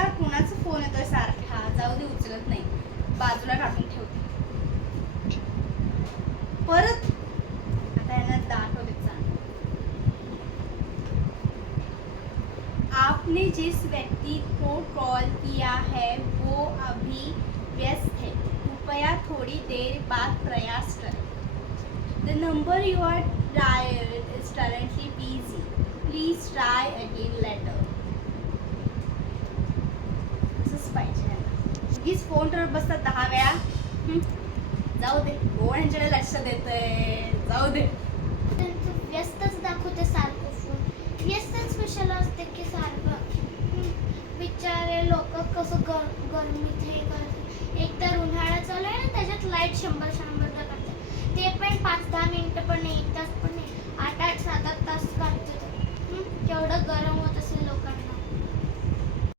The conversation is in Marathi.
यार कुणाचा फोन येतोय सारखा. जाऊ दे, उचलत नाही, बाजूला टाकून ठेवते. परत आता यांना दाखवते. आपने जिस व्यक्ति को कॉल किया है वो अभी व्यस्त है, कृपया थोड़ी देर बाद प्रयास करें. The number you are dialed is currently busy. Please try again later. असंच पाहिजे यांना. उगीच फोनवर बसतात 10 वेळा. जाऊ दे, कोण यांच्याकडे लक्ष देतंय. जाऊ दे. व्यस्तच दाखवते सारखं फोन. व्यस्तच कशाला असते की सारखं. बिचारे लोक कसं गरमीत हे करतात. एक तर उन्हाळा चालू आहे ना, त्याच्यात लाईट 100-100 करतात. ते पण 5-10 मिनिटं पण नाही, 1 तास पण नाही, 8-8, 7-7 तास काढतात. केवढं गरम